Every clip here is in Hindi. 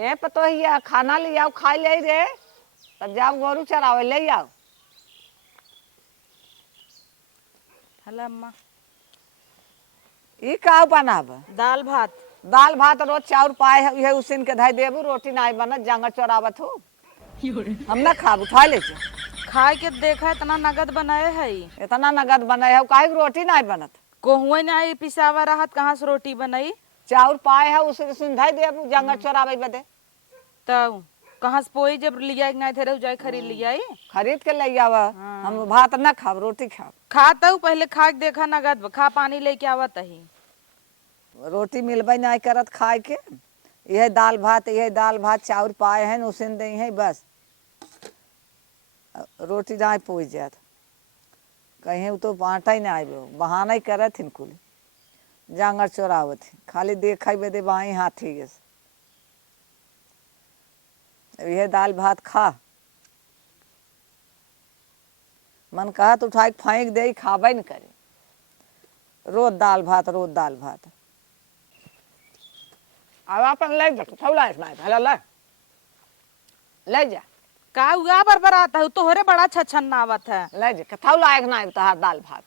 ए पतोहिया खाना ले आओ खा ले रे तब जाओ गोरू चरावे ले आओ। हला अम्मा ई का बनाब दाल भात। दाल भात रोज चाउर पाए है उसिन के धाई देबू रोटी नाई बनत जांगर चोरावत हो हम ना खाबू खा ले खाए के देखा इतना नगद बनाए है इतना नगद बनाए है काहे रोटी नाई बनत कोहुए नहीं पिसावा रहत कहाँ से रोटी बनाई। चाउर पाए है उसिन धाई देबू जांगर चोरावे बदे तब कहाँ से पोई जब लिया नहीं थे जाए खरीद लिया खरीद के ले आवा। हम भात ना खाब रोटी खाब। खाता हूँ पहले खा के देखा नगद खा पानी लेके आवत ही रोटी मिलबे नहीं करत खाए के यह दाल भात चाउर पाए हैं उसिन दे है बस रोटी ना पूछ जात कहीं तो बांटा ही ना आए बहाना ही करत कुल जांगर चोरावत खाली देखा बदे बाई हाथी के यह दाल भात खा मन कहा तो उठा के फेंक दे खाबे न करे रोज दाल भात अब अपन ले जा थोड़ा इसमें ले जा का हुआ बरबराता है तोहरे बड़ा छछन आवत है ले जा थोड़ा एक ना तहार दाल भात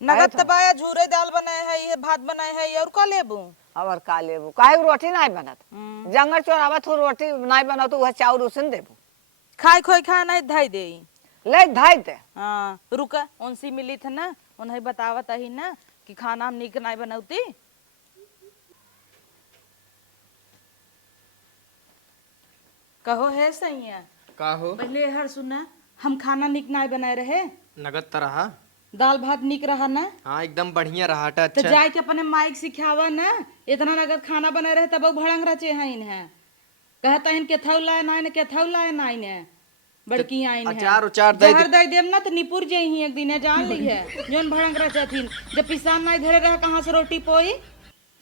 नगद तबाया झूरे दाल बनाए है ये भात बनाए है और का लेबू और का लेबू काहे रोटी नहीं बनत जंगर चोरावत हो रोटी नहीं बनत वह चाउर उसन देबू खाई खोई खा नहीं धाई दे ले धाई दे। हाँ रुका उनसी मिली थे ना उन्हें बतावत ही ना कि खाना हम निक नहीं बनौती। कहो है सही है का हो पहले हर सुना हम खाना निक नहीं बनाए रहे नगद तरह दाल भात निक रहा ना। हाँ एकदम बढ़िया रहा तो अच्छा जाए के अपने माइक सिखावा ना इतना नगद खाना बने रहे तब भड़ंग रचे हैं कहता है के थौला नाइन है बड़की आइन है अचार उचार दे जहर दे देम ना तो निपुर जही एक दिन जान ली है जोन भड़ंग रचथिन जब पिसान नहीं धरे रहा कहाँ से रोटी पोई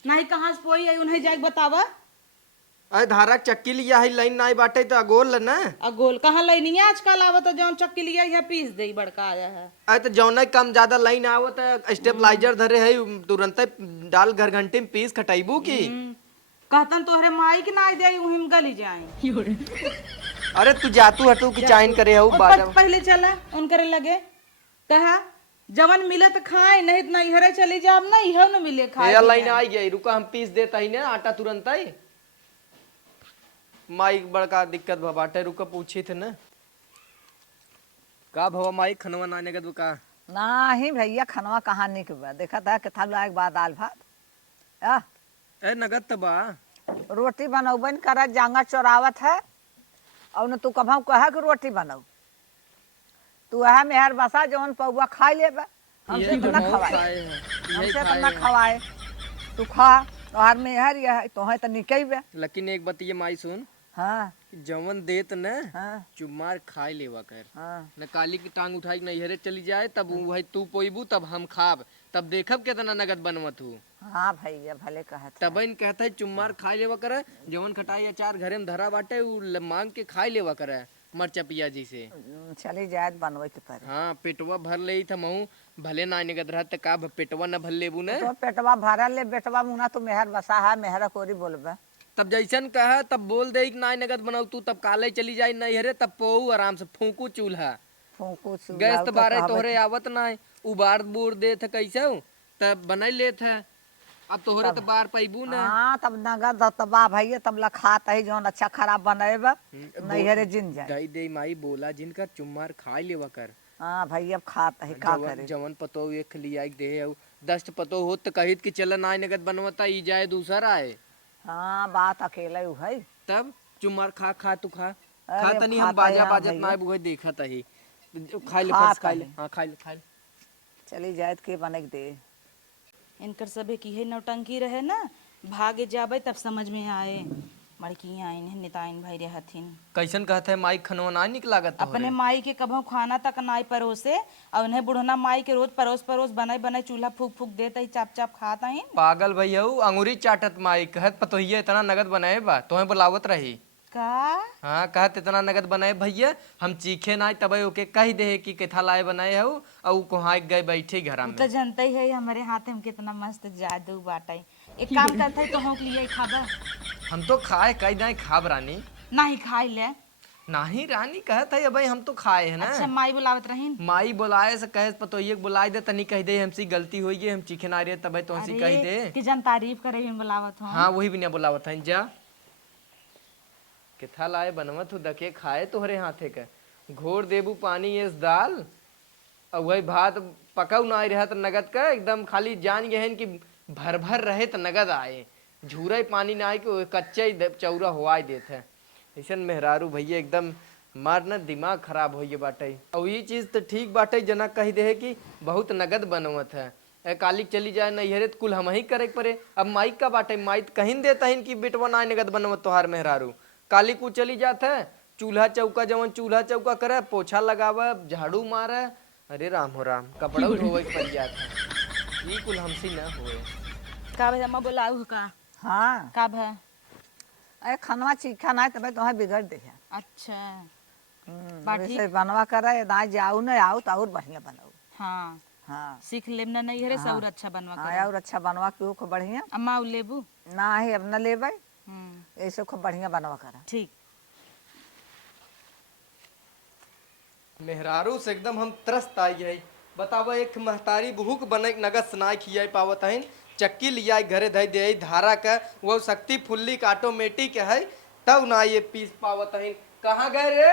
नहीं कहाँ से पोई उन्हें जाके बतावा। अरे धारा चक्की लिया है लाइन नाई बाटे तो अगोल ना अगोल कहाँ लाइन है आजकल आवत जौन चक्की लिया है पीस दे बड़का आया है। अरे तो जौन कम ज्यादा लाइन आवत स्टेबलाइजर धरे है तुरंत डाल घर घंटे में पीस खटाइबू की कहतन तोहरे माई के नाई दे उहिम गली जाए। अरे तू जातू हटू की चाइन करे हो पहले चला उन करे लगे कहा जवन मिले तो खाए नहीं तो नहीं हरे चली जाब ना इहो न मिले खाए लाइन आई गई रुका हम पीस देता ही ना आटा तुरंत ही माई बड़का दिक्कत बाटे रुका पूछी थे ना का भवा माई खनवा नाने का दुका नहीं भैया खनवा कहाँ निक बा देखा था कि था एक बार दाल भात ए नगद तबा रोटी बनौबन कर जांगर चोरावत है और न तू कभा कहा कि रोटी बनाऊ तू वह मेहर बसा जवन पौवा खा ले हमसे तो न खवाए तू खा तोहर मेहर यह तो है तो निकई लेकिन एक बात ये माई सुन हाँ जवन देत न हाँ चुम्मार खाए लेवा कर हाँ न काली की टांग उठाई नैहरे चली जाए तब वही तू पोईबू तब हम खाब तब देखब कितना नगद बनवत हूँ। हाँ भैया भले कहत तब इन कहता है चुम्मार खाए लेवा करे जवन खटाई अचार घरे में धरा बाटे उ मांग के खाए लेवा करे मरचा पिया जी से चली जाए बनवे के पर। हाँ पेटवा भर ले था महू भले ना निगद रहा का पेटवा न भर लेबू न तो पेटवा भरल ले बेटवा मुना तो मेहर बसा है मेहर कोरी बोलबे तब जैसन कहा तब बोल दे ना नगद बनाऊ तू तब काले चली जाए नैहरे तब पोऊ आराम से फूकू चूल्हा फूकू गैस तो बारे तोहरे आवत ना उबार बूर दे थे कैसे तब बनाई ले थे अब तोहरे तो बार पैबू ना। हाँ तब नगद तबा भैया तब लखात है जौन अच्छा खराब बनाएबा नैहरे जिन जाए दई दे माई बोला जिनका चुम्मार खाए लेवा कर। हाँ भैया खात है का करे जवन पतो एक लिया दे दस्त पतो हो तो कहित कि चल ना नगद बनवता ई जाए दूसरा आए। हाँ बात अकेला है तब चुम्मार खा खा तू खा खा तनी हम बाजा बाजत ना बुझे देखा तही खा ले फर्स्ट खा ले हां खा ले चली जाए के बने दे इनकर सबे की है नौटंकी रहे ना भागे जाबे तब समझ में आए मड़की आइन है निताइन भाई रहथिन कैसन कहते हैं माई खनवा ना निक लागत अपने माई के कभो खाना तक नाई परोसे और उन्हें बुढ़ना माई के रोज परोस परोस बनाई बनाई चूल्हा फूक फूक देता ही चाप चाप खाता है। पागल भैया अंगूरी चाटत माई कहत पतोहिया इतना नगद बनाए बा तोहे बुलावत रही का हाँ कहत इतना नगद बनाए भैया हम चीखे ना तबे ओके कह दे कि केथा लाए बनाए हो और कोहा गए बैठे घर में तो जानते ही है हमारे हाथ में कितना मस्त जादू बाटा एक काम करते तो हो के लिए खाबा हम तो खाए कई दाई खाब रानी। नहीं खाई ले। नाही रानी कहत है भाई हम तो खाए है ना। अच्छा माई बुलावत रहीन। माई बुलाए से कहे पतोइये बुलाए दे तनी कह दे हमसे गलती हुई है हम चीखे ना रहे तब तो हमसे कह दे कि जन तारीफ करे बिन बुलावत हो। हाँ वही भी ना बुलावत है जा किथा लाए बनवत हो दके खाए तोहरे हाथे के घोर देबू पानी ये दाल और वही भात पकाऊ ना रहा तो नगद का एकदम खाली जान गए कि भर भर रहे तो नगद आए झूरा पानी ना आए कि कच्चा ही चौरा हुआ देते है ऐसा मेहरारू भैया एकदम मारना दिमाग खराब हो बाटे। और ये चीज तो ठीक बाटे जना कही दे कि बहुत नगद बनवत है ए काली चली जाए नैहरे तो कुल हम ही करे पड़े। अब माइक का बाटे माइक कहीं देता है कि बेटवा ना नगद बनवत तोहार मेहरारू काली को चली जात है चूल्हा चौका जवन चूल्हा चौका करे पोछा लगावे झाड़ू मारे अरे राम हो राम कपड़ा धोवे पड़ जात है ये कुल हमसे ना होए। का भाई अम्मा बुलाऊ का हाँ का भै अरे खनवा चीखा ना तो भाई तुम्हें बिगड़ दे है। अच्छा बाटी से बनवा करे ना जाऊ ना आओ तो और बढ़िया बनाओ। हाँ हाँ सीख लेब ना नहीं हरे सौर अच्छा बनवा हाँ कर और अच्छा बनवा क्यों खूब बढ़िया अम्मा उ लेबू। ना ही अब न लेबै ऐसे खूब बढ़िया बनवा करा। ठीक मेहरारू से एकदम हम त्रस्त आई है बतावा एक महतारी बहुक बने नगद सुनाई खियाई पावत है चक्की लिया घरे धई दे धारा का वो शक्ति फुल्ली का ऑटोमेटिक है तब ना ये पीस पावत है। कहाँ गए रे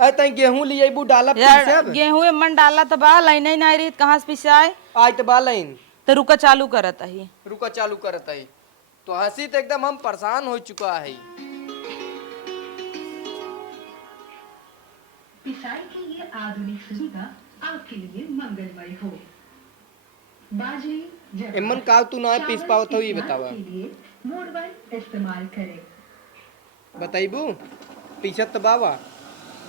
अरे गेहूं लिए बू डाला यार गेहूं मन डाला तो बा लाइन ही नहीं रही कहाँ से पिसाए आज तो बालाइन तो रुका चालू करत ही रुका चालू करत है तो हंसी तो एकदम हम परेशान हो चुका है। पिसाई की ये आधुनिक सुविधा आपके लिए मंगलमय हो। बाजरी एमन का तू ना पीस पावत हो ये बतावा मोड़वर इस्तेमाल करें। बताइबू पीछत तो बाबा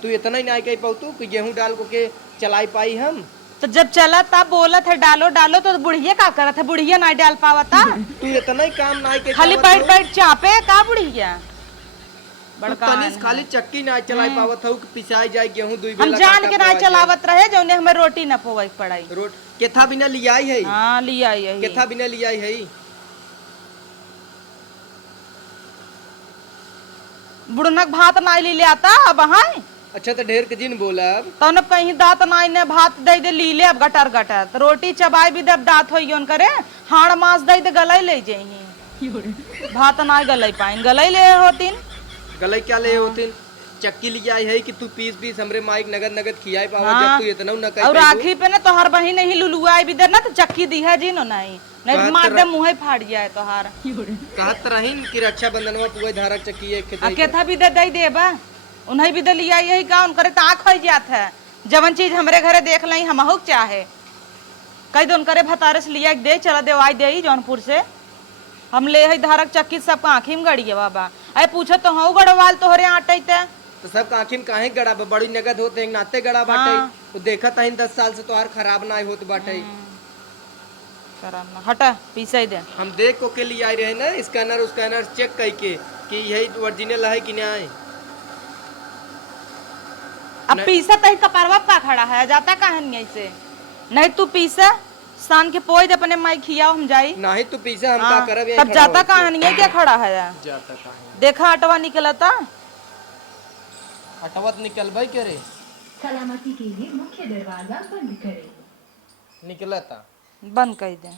तू इतना ही ना कही पाऊ तू कि गेहूं डाल को के चलाई पाई हम तो जब चला तब बोला था डालो डालो तो बुढ़िया का करत है बुढ़िया नहीं डाल पावा था तू इतना ही काम ना के खाली बैठ बैठ चापे का बुढ़िया बड़का तनिस खाली चक्की ना चलाई पावत हो कि पिसाई जाए गेहूं दुई हम बेला जान के ना चलावत रहे जौने हमें रोटी न पोवे पड़ाई रोट केथा बिना लियाई है हां लिया यही केथा बिना लियाई है बुढ़नक भात नहीं ले आता अब हाय अच्छा तो ढेर के दिन बोला अब तो न कहीं दांत नहीं ने भात दे दे लीले अब गटर गटर तो रोटी चबाई भी दब दांत होई उन करे हाड़ मांस दे दे गलाई ले जही भात नहीं गलाई पाइन गलाई ले होतिन गले क्या ले होतिन चक्की लियाई है कि तू पीस पीस हमरे माइक नगद नगद खियाई पावा जब तू इतना न कही और आखिरी पे ना तो हर बही नहीं लुलुआई भी दे ना तो चक्की दी है जी नो नहीं नहीं मार दे मुंह फाड़ जाए तो हार कहत रहीन कि रक्षा बंधनवा पुए धारक चक्की एक खेत केथा भी दे दे देबा उन्हें भी दे लिया यही का उनकरे ताक हो जात है जवन चीज हमरे घरे देख लई हम हुक चाहे कई दो उनकरे भतारे से लिया दे चला देवाई दे जौनपुर से हम ले है धारक चक्की सब आँखी में गड़ी है बाबा अरे पूछो तो हूँ गड़वाल तोहरे आटे तो सब आँखी में काहे गड़ा बड़ी नगद होते नाते गड़ा बाटे तो देखा था 10 साल से तोहार खराब ना होत बाटे हटा पीसे दे हम देख को के लिए आए रहे ना स्कैनर चेक कई के कि यही ओरिजिनल है कि नहीं अब पीसा तही कपारवा का खड़ा है जाता कहानी ऐसे नहीं तू पीसा सान के पोई दे अपने माई खियाओ हम जाई नहीं तू पीसा हम का करब तब जाता कहानी है क्या खड़ा है जाता कहां देखा अटवा निकलता अटवत निकल भाई के रे सलामती के लिए मुख्य दरवाजा बंद करें। निकलता बंद कर दे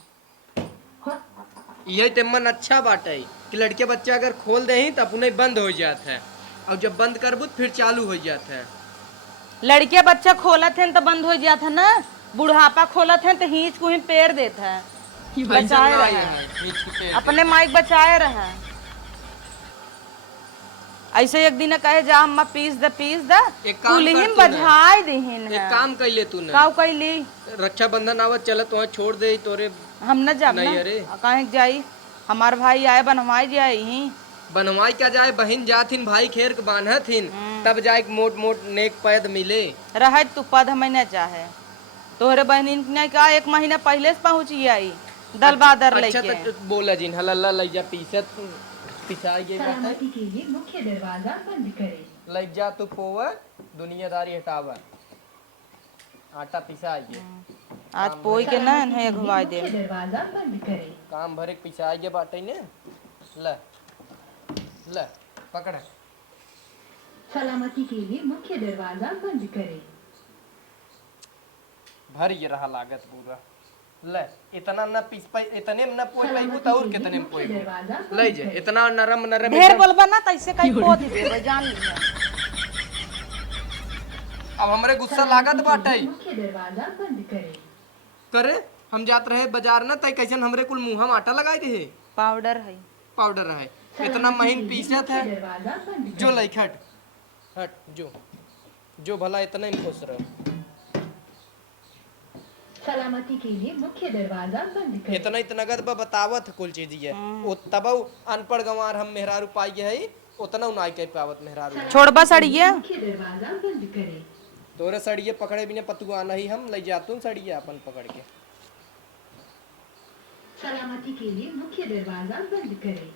यही तेमन अच्छा बात है कि लड़के बच्चे अगर खोल दे तो अपने बंद हो जाता है और जब बंद करबू फिर चालू हो जाता है। लड़के बच्चा खोलत है तो बंद हो जाता ना बुढ़ापा खोलत है तो हीच को ही पेड़ देता है बचाए रहे अपने माइक बचाए रहे ऐसे एक दिन कहे जा हम पीस दे कुलहिम बधाई दिहिन एक काम कर ले तू ना काऊ कैली रक्षाबंधन आवत चलत वहाँ छोड़ दे तोरे हम न जाब नहीं अरे कहीं जाई हमार भाई आए बनवाई जाए ही बनवाई क्या जाए बहन जाथिन भाई खेर के बांधथिन तब जाए मोट मोट नेक पैद मिले रहे तू पद हमें न चाहे तोहरे बहनिन ने का 1 महीना पहले से पहुंची आई दल बादर अच्छा लेके तो बोला जिन हल्ला लई जा पीसत पिसाई ये बात सलामती के लिए मुख्य दरवाजा बंद करें। लई जा तू पोवा दुनियादारी हटावा आटा पिसाइए आज पोई के ना सलामती है के लिए घुमाई मुख्य दे। दरवाजा बंद करें। काम भरे के पीछे आइए बाटे ने। ल ल पकड़। सलामती के लिए मुख्य दरवाजा बंद करें। भर ये रहा लागत पूरा। ले इतना न पीस पाई, इतने में न पोई पाई सलामती तो और के लिए कितने में पोई मुख्य दरवाजा बंद ले जे करें। इतना नरम नरम ढेर एकदम। बोलबा ना तैसे कहीं पो दे जान लिया। अब हमरे गुस्सा सलामती लागत के बाटे लिए मुख्य दरवाजा बंद करें। करे हम जात रहे बाजार ना तई कैसन हमरे कुल मुंहा में आटा लगाए रहे पाउडर है। पाउडर रहे इतना सलामती महीन के लिए पीसत मुख्य है। दरवाजा बंद जो करें। लइक हट हट जो भला इतना ही खुश रहो। सलामती के लिए मुख्य दरवाजा बंद करें। इतना इतना गद बतावत कुल चीज ये ओ तब अनपढ़ गंवार हम मेहरारू पाई है उतना उनाई के पावत मेहरारू। छोड़बा सड़िए। मुख्य दरवाजा बंद करें। तोरे सड़िए पकड़े बिना पतुआ नहीं हम ले जातूं सड़िए अपन पकड़ के। सलामती के लिए मुख्य दरवाजा बंद करें।